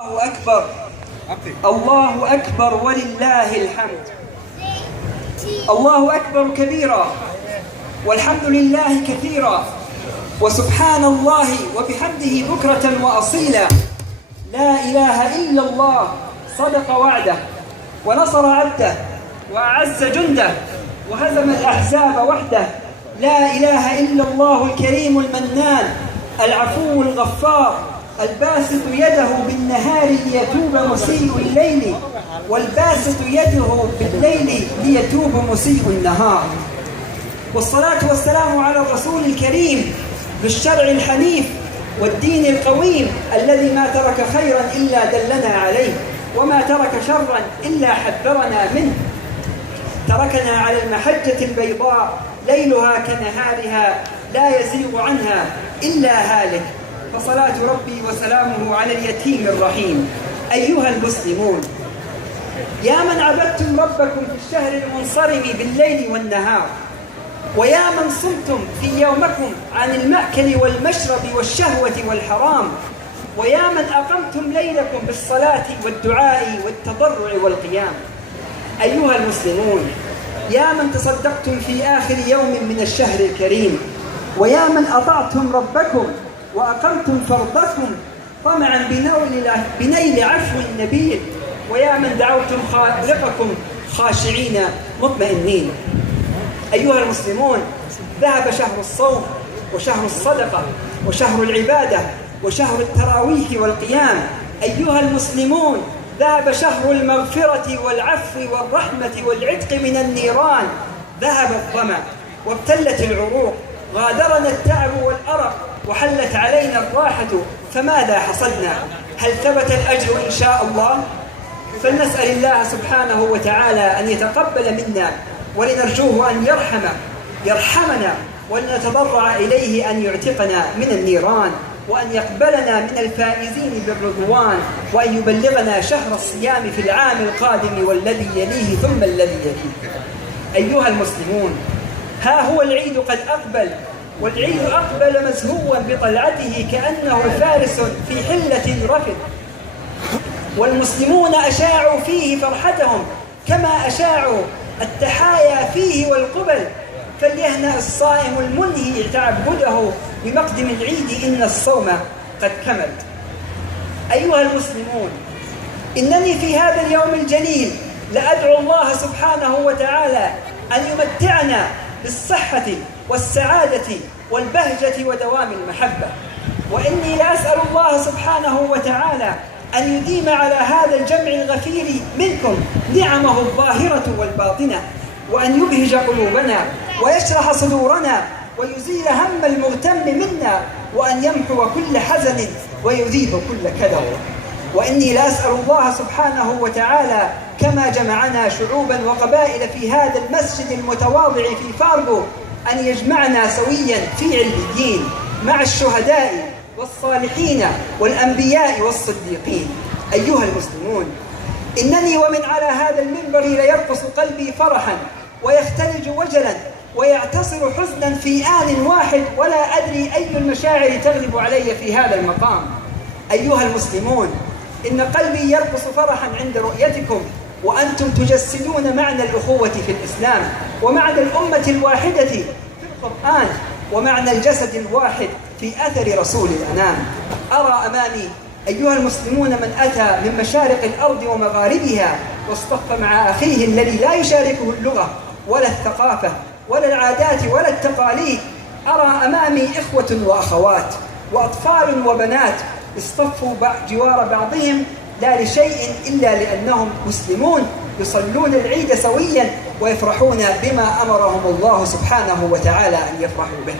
الله أكبر. الله أكبر ولله الحمد. الله أكبر كبيرا والحمد لله كثيرا وسبحان الله وبحمده بكرة وأصيلا. لا إله إلا الله صدق وعده ونصر عبده وأعز جنده وهزم الأحزاب وحده. لا إله إلا الله الكريم المنان العفو الغفار الباسط يده بالنهار ليتوب مسيء الليل والباسط يده بالليل ليتوب مسيء النهار. والصلاة والسلام على الرسول الكريم بالشرع الحنيف والدين القويم الذي ما ترك خيرا إلا دلنا عليه وما ترك شرا إلا حذرنا منه. تركنا على المحجة البيضاء ليلها كنهارها لا يزيغ عنها إلا هالك. فصلاة ربي وسلامه على اليتيم الرحيم. أيها المسلمون، يا من عبدتم ربكم في الشهر المنصرم بالليل والنهار، ويا من صمتم في يومكم عن المأكل والمشرب والشهوة والحرام، ويا من أقمتم ليلكم بالصلاة والدعاء والتضرع والقيام. أيها المسلمون، يا من تصدقتم في آخر يوم من الشهر الكريم، ويا من أطعتم ربكم وأقمتم فرضكم طمعا بنيل عفو النبي، ويا من دعوتم خالقكم خاشعين مطمئنين. أيها المسلمون، ذهب شهر الصوم وشهر الصدقة وشهر العبادة وشهر التراويح والقيام. أيها المسلمون، ذهب شهر المغفرة والعفو والرحمة والعتق من النيران. ذهب الظمأ وابتلت العروق، غادرنا التعب والأرق وحلت علينا الراحة، فماذا حصدنا؟ هل ثبت الأجر إن شاء الله؟ فلنسأل الله سبحانه وتعالى أن يتقبل منا، ولنرجوه أن يرحمنا، ولنتضرع إليه أن يعتقنا من النيران، وأن يقبلنا من الفائزين بالرضوان، وأن يبلغنا شهر الصيام في العام القادم والذي يليه ثم الذي يليه. أيها المسلمون، ها هو العيد قد أقبل، والعيد أقبل مزهوا بطلعته كأنه فارس في حلة رفد، والمسلمون أشاعوا فيه فرحتهم كما أشاعوا التحايا فيه والقبل. فليهنأ الصائم المنهي تعبده بمقدم العيد إن الصوم قد كمل. أيها المسلمون، إنني في هذا اليوم الجليل لأدعو الله سبحانه وتعالى أن يمتعنا بالصحة والسعادة والبهجة ودوام المحبة. وإني لأسأل الله سبحانه وتعالى أن يديم على هذا الجمع الغفير منكم نعمه الظاهرة والباطنة، وأن يبهج قلوبنا ويشرح صدورنا ويزيل هم المغتم منا، وأن يمحو كل حزن ويذيب كل كدر. وإني لأسأل الله سبحانه وتعالى كما جمعنا شعوبا وقبائل في هذا المسجد المتواضع في فارغو أن يجمعنا سويا في عليين مع الشهداء والصالحين والأنبياء والصديقين. أيها المسلمون، إنني ومن على هذا المنبر ليرقص قلبي فرحا ويختلج وجلا ويعتصر حزنا في آن واحد، ولا أدري أي المشاعر تغلب علي في هذا المقام. أيها المسلمون، إن قلبي يرقص فرحا عند رؤيتكم وأنتم تجسدون معنى الأخوة في الإسلام، ومعنى الأمة الواحدة في القرآن، ومعنى الجسد الواحد في أثر رسول الأنام. أرى أمامي أيها المسلمون من أتى من مشارق الأرض ومغاربها واصطف مع أخيه الذي لا يشاركه اللغة ولا الثقافة ولا العادات ولا التقاليد. أرى أمامي إخوة وأخوات وأطفال وبنات اصطفوا جوار بعضهم لا لشيء إلا لأنهم مسلمون يصلون العيد سويا ويفرحون بما أمرهم الله سبحانه وتعالى أن يفرحوا به.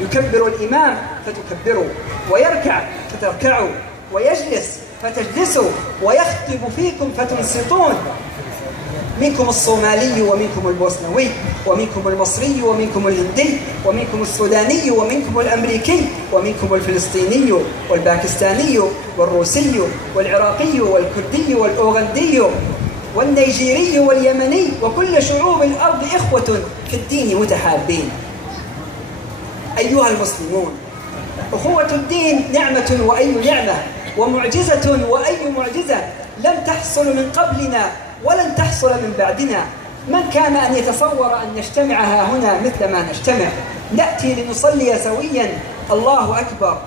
يكبر الإمام فتكبروا، ويركع فتركعوا، ويجلس فتجلسوا، ويخطب فيكم فتنصتون. منكم الصومالي ومنكم البوسنوي ومنكم المصري ومنكم الهندي ومنكم السوداني ومنكم الأمريكي ومنكم الفلسطيني والباكستاني والروسي والعراقي والكردي والأوغندي والنيجيري واليمني، وكل شعوب الأرض إخوة في الدين متحابين. أيها المسلمون، أخوة الدين نعمة وأي نعمة، ومعجزة وأي معجزة. معجزة لم تحصل من قبلنا ولن تحصل من بعدنا. من كان أن يتصور أن نجتمع هنا مثل ما نجتمع، نأتي لنصلي سويا. الله أكبر،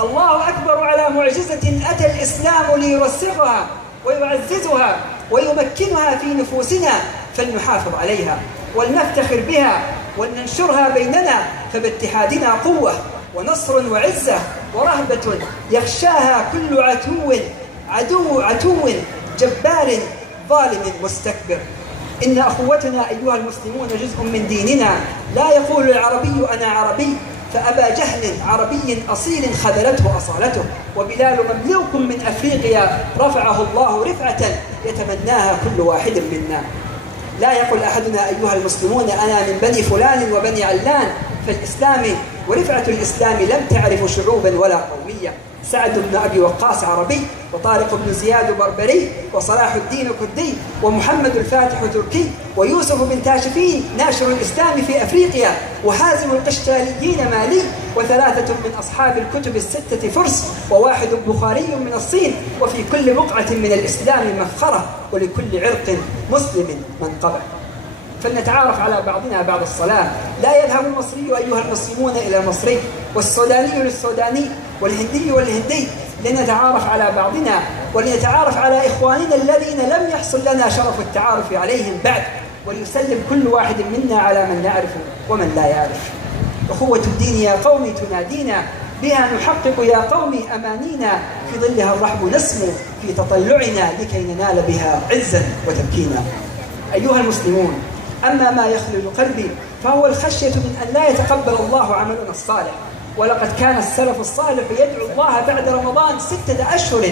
الله أكبر على معجزة أتى الإسلام ليرسخها ويعززها ويمكنها في نفوسنا، فلنحافظ عليها ولنفتخر بها ولننشرها بيننا، فباتحادنا قوة ونصر وعزة ورهبة يخشاها كل عتو جبار ظالم مستكبر. إن أخوتنا أيها المسلمون جزء من ديننا. لا يقول العربي أنا عربي، فأبا جهل عربي أصيل خذلته أصالته، وبلال مملوك من أفريقيا رفعه الله رفعة يتمناها كل واحد منا. لا يقول أحدنا أيها المسلمون أنا من بني فلان وبني علان، فالإسلام ورفعة الإسلام لم تعرف شعوبا ولا قومية. سعد بن أبي وقاص عربي، وطارق بن زياد بربري، وصلاح الدين كردي، ومحمد الفاتح تركي، ويوسف بن تاشفين ناشر الإسلام في أفريقيا، وحازم القشتاليين مالي، وثلاثة من أصحاب الكتب الستة فرس، وواحد بخاري من الصين. وفي كل بقعة من الإسلام مفخرة، ولكل عرق مسلم منقبة. فلنتعارف على بعضنا بعد الصلاة. لا يذهب المصري أيها المسلمون إلى المصري، والسوداني للسوداني، والهندي والهندي. لنتعارف على بعضنا ولنتعارف على إخواننا الذين لم يحصل لنا شرف التعارف عليهم بعد، وليسلم كل واحد منا على من نعرف ومن لا يعرف. أخوة الدين يا قوم تنادينا، بها نحقق يا قوم أمانينا، في ظلها الرحب نسمو في تطلعنا، لكي ننال بها عزا وتمكينا. أيها المسلمون، أما ما يخلل قلبي فهو الخشية من أن لا يتقبل الله عملنا الصالح. ولقد كان السلف الصالح يدعو الله بعد رمضان 6 أشهر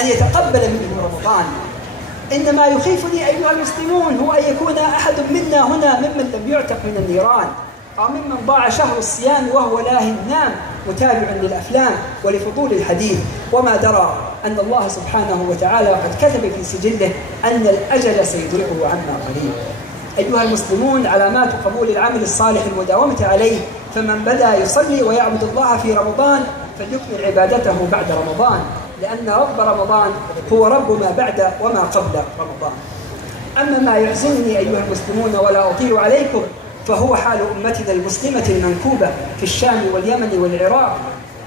أن يتقبل منه رمضان. إنما يخيفني أيها المسلمون هو أن يكون أحد منا هنا ممن لم يعتق من النيران، أو ممن ضاع شهر الصيام وهو لاهٍ نام متابع للأفلام ولفضول الحديث، وما درى أن الله سبحانه وتعالى قد كتب في سجله أن الأجل سيدركه عنا قريب. أيها المسلمون، علامات قبول العمل الصالح المداومة عليه، فمن بدأ يصلي ويعبد الله في رمضان فليكمل عبادته بعد رمضان، لأن رب رمضان هو رب ما بعد وما قبل رمضان. أما ما يحزنني أيها المسلمون ولا أطيل عليكم، فهو حال أمتنا المسلمة المنكوبة في الشام واليمن والعراق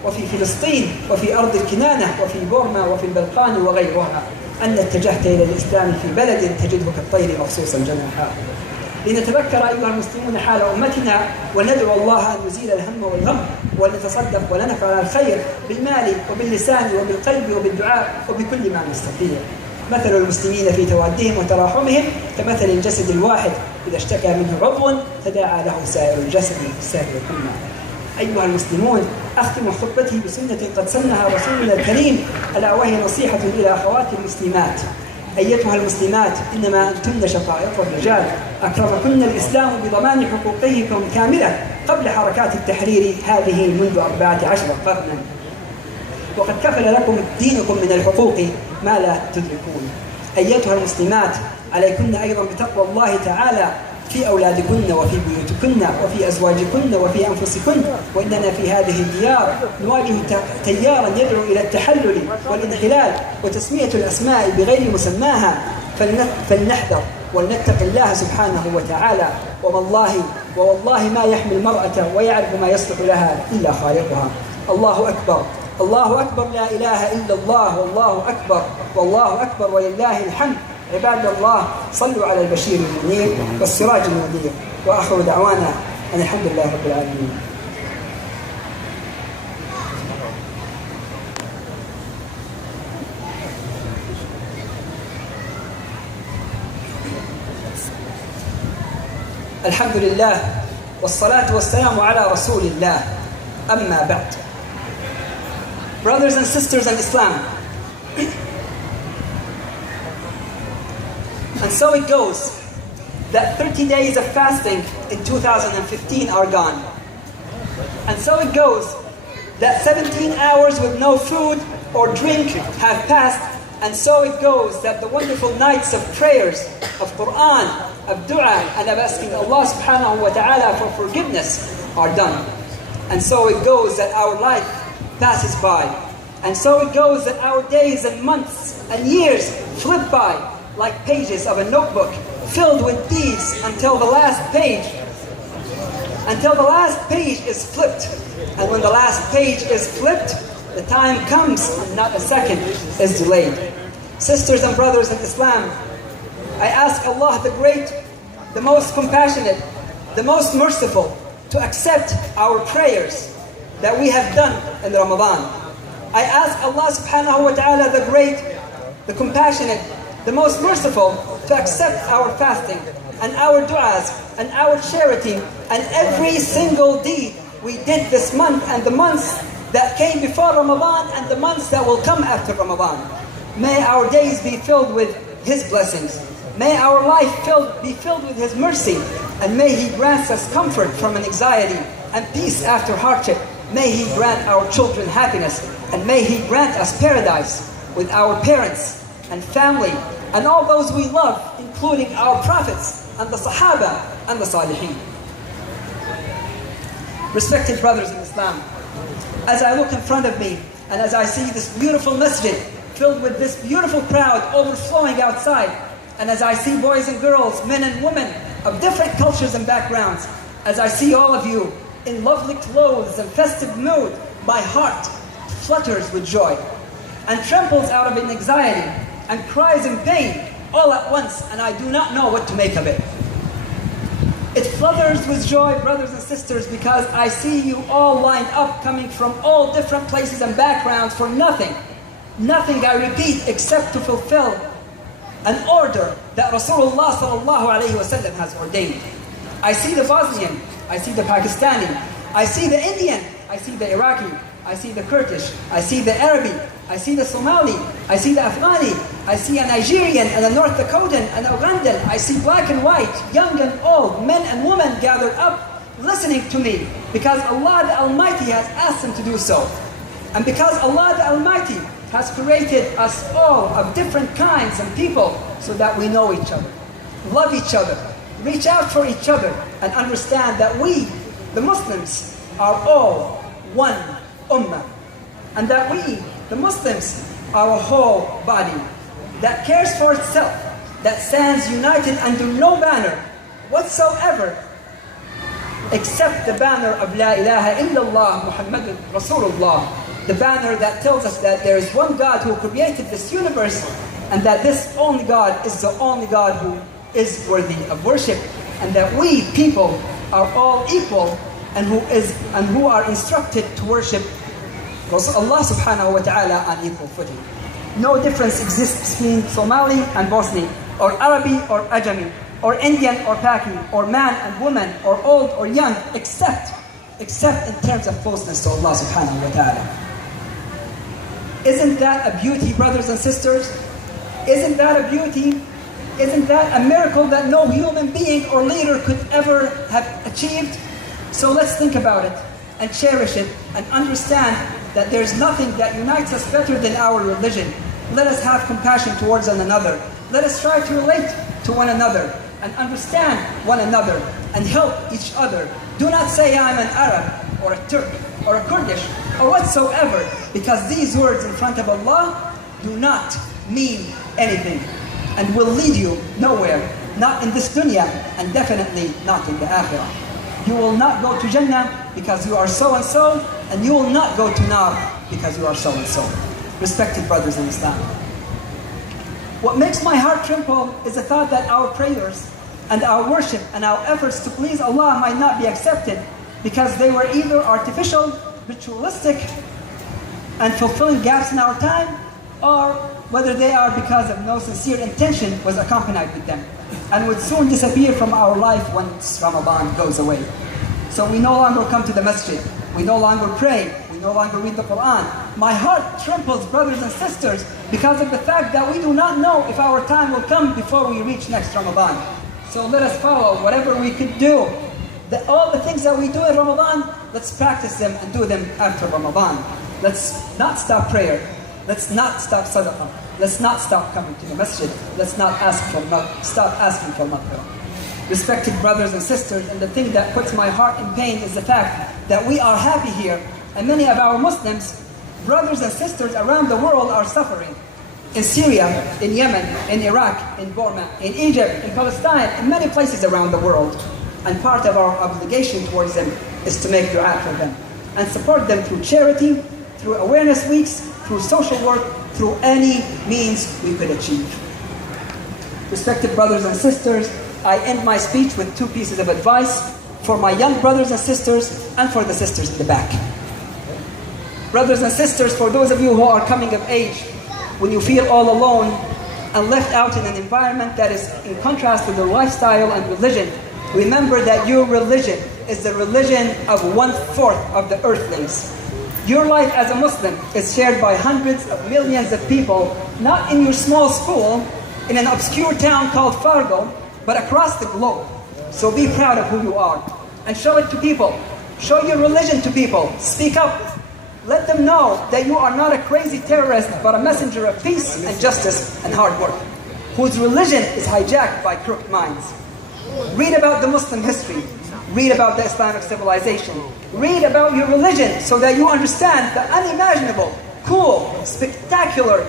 وفي فلسطين وفي أرض الكنانة وفي بورما وفي البلقان وغيرها، أن اتجهت إلى الإسلام في بلد تجده كالطير مخصوص الجناحات. لنتذكر أيها المسلمون حال أمتنا، وندعو الله أن يزيل الهم والغم، ولنتصدق ولنفعل الخير بالمال وباللسان وبالقلب وبالدعاء وبكل ما نستطيع. مثل المسلمين في توادهم وتراحمهم كمثل الجسد الواحد، إذا اشتكى منه عضو تداعى له سائر الجسد بالسهر والحمى. أيها المسلمون، أختم خطبتي بسنة قد سنها رسولنا الكريم، ألا وهي نصيحة إلى أخواتي المسلمات. أيتها المسلمات، إنما أنتن شقائق الرجال، أكرمكن الإسلام بضمان حقوقكم كاملة قبل حركات التحرير هذه منذ 14 قرنا، وقد كفل لكم دينكم من الحقوق ما لا تدركون. أيتها المسلمات، عليكن أيضا بتقوى الله تعالى في أولادكن وفي بيوتكن وفي أزواجكن وفي أنفسكن. وإننا في هذه الديار نواجه تيارا يدعو إلى التحلل والانحلال وتسمية الأسماء بغير مسماها، فلنحذر ولنتق الله سبحانه وتعالى. والله ما يحمي المرأة ويعرف ما يصلح لها إلا خالقها. الله أكبر، الله أكبر، لا إله إلا الله، والله أكبر، والله أكبر، ولله الحمد. عباد الله، صلوا على البشير المنير والسراج المنير، وآخر دعوانا أن الحمد لله رب العالمين. الحمد لله والصلاة والسلام على رسول الله. أما بعد. Brothers and sisters in Islam, and so it goes that 30 days of fasting in 2015 are gone. And so it goes that 17 hours with no food or drink have passed. And so it goes that the wonderful nights of prayers, of Quran, of dua, and of asking Allah subhanahu wa ta'ala for forgiveness are done. And so it goes that our life passes by. And so it goes that our days and months and years flip by like pages of a notebook filled with deeds until the last page is flipped. And when the last page is flipped, the time comes and not a second is delayed. Sisters and brothers in Islam, I ask Allah the Great, the most compassionate, the most merciful, to accept our prayers that we have done in Ramadan. I ask Allah subhanahu wa ta'ala the Great, the compassionate, the most merciful, to accept our fasting and our du'as and our charity and every single deed we did this month and the months that came before Ramadan and the months that will come after Ramadan. May our days be filled with His blessings. May our life be filled with His mercy, and may He grant us comfort from anxiety and peace after hardship. May He grant our children happiness, and may He grant us paradise with our parents and family and all those we love, including our prophets and the Sahaba and the Salihin. Respected brothers in Islam, as I look in front of me and as I see this beautiful masjid filled with this beautiful crowd overflowing outside, and as I see boys and girls, men and women of different cultures and backgrounds, as I see all of you in lovely clothes and festive mood, my heart flutters with joy and trembles out of anxiety and cries in pain all at once, and I do not know what to make of it. It flutters with joy, brothers and sisters, because I see you all lined up, coming from all different places and backgrounds for nothing. Nothing, I repeat, except to fulfill an order that Rasulullah sallallahu alayhi wa sallam has ordained. I see the Bosnian, I see the Pakistani, I see the Indian, I see the Iraqi, I see the Kurdish, I see the Arabic, I see the Somali, I see the Afghani, I see a Nigerian and a North Dakotan and a Ugandan, I see black and white, young and old, men and women gathered up listening to me because Allah the Almighty has asked them to do so. And because Allah the Almighty has created us all of different kinds and people so that we know each other, love each other, reach out for each other, and understand that we, the Muslims, are all one ummah. And that we, the Muslims, are a whole body that cares for itself, that stands united under no banner whatsoever except the banner of La ilaha illallah Muhammadun Rasulullah, the banner that tells us that there is one God who created this universe, and that this only God is the only God who is worthy of worship, and that we people are all equal and who are instructed to worship Allah subhanahu wa ta'ala on equal footing. No difference exists between Somali and Bosnian, or Arabi or Ajami, or Indian or Paki, or man and woman, or old or young, except in terms of closeness to Allah subhanahu wa ta'ala. Isn't that a beauty, brothers and sisters? Isn't that a beauty? Isn't that a miracle that no human being or leader could ever have achieved? So let's think about it and cherish it and understand that there's nothing that unites us better than our religion. Let us have compassion towards one another. Let us try to relate to one another and understand one another and help each other. Do not say I'm an Arab or a Turk or a Kurdish or whatsoever, because these words in front of Allah do not mean anything and will lead you nowhere, not in this dunya and definitely not in the akhirah. You will not go to Jannah because you are so-and-so, and you will not go to Nar because you are so-and-so. Respected brothers in Islam, what makes my heart tremble is the thought that our prayers and our worship and our efforts to please Allah might not be accepted because they were either artificial, ritualistic, and fulfilling gaps in our time, or whether they are because of no sincere intention was accompanied with them and would soon disappear from our life once Ramadan goes away. So we no longer come to the masjid, we no longer pray, we no longer read the Quran. My heart trembles, brothers and sisters, because of the fact that we do not know if our time will come before we reach next Ramadan. So let us follow whatever we could do. All the things that we do in Ramadan, let's practice them and do them after Ramadan. Let's not stop prayer. Let's not stop sadaqah. Let's not stop coming to the masjid. Let's not stop asking for maghfirah. Respected brothers and sisters, and the thing that puts my heart in pain is the fact that we are happy here, and many of our Muslims, brothers and sisters around the world, are suffering. in Syria, in Yemen, in Iraq, in Burma, in Egypt, in Palestine, in many places around the world. And part of our obligation towards them is to make dua for them and support them through charity, through awareness weeks, through social work, through any means we could achieve. Respected brothers and sisters, I end my speech with two pieces of advice for my young brothers and sisters and for the sisters in the back. Brothers and sisters, for those of you who are coming of age, when you feel all alone and left out in an environment that is in contrast to the lifestyle and religion, remember that your religion is the religion of 1/4 of the earthlings. Your life as a Muslim is shared by hundreds of millions of people, not in your small school, in an obscure town called Fargo, but across the globe. So be proud of who you are and show it to people. Show your religion to people. Speak up. Let them know that you are not a crazy terrorist, but a messenger of peace and justice and hard work, whose religion is hijacked by crooked minds. Read about the Muslim history. Read about the Islamic civilization. Read about your religion so that you understand the unimaginable, cool, spectacular,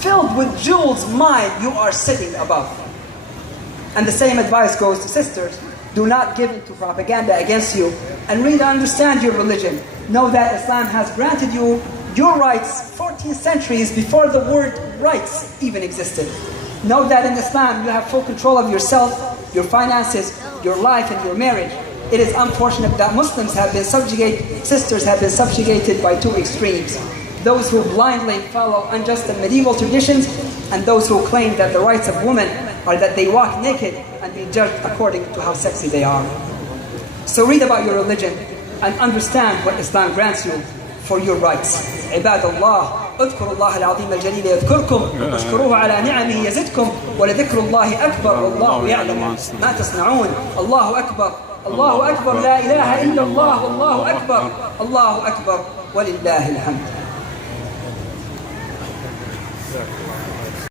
filled with jewels mind you are sitting above. And the same advice goes to sisters. Do not give in to propaganda against you and read and understand your religion. Know that Islam has granted you your rights 14 centuries before the word rights even existed. Know that in Islam you have full control of yourself, your finances, your life, and your marriage. It is unfortunate that Muslims have been sisters have been subjugated by two extremes. Those who blindly follow unjust and medieval traditions, and those who claim that the rights of women are that they walk naked and be judged according to how sexy they are. So read about your religion and understand what Islam grants you for your rights. عباد الله اذكروا الله العظيم الجليل يذكركم واشكروه على نعمه يزدكم ولذكر الله أكبر والله يعلم ما تصنعون. الله أكبر الله أكبر لا إله إلا الله والله أكبر الله أكبر ولله الحمد.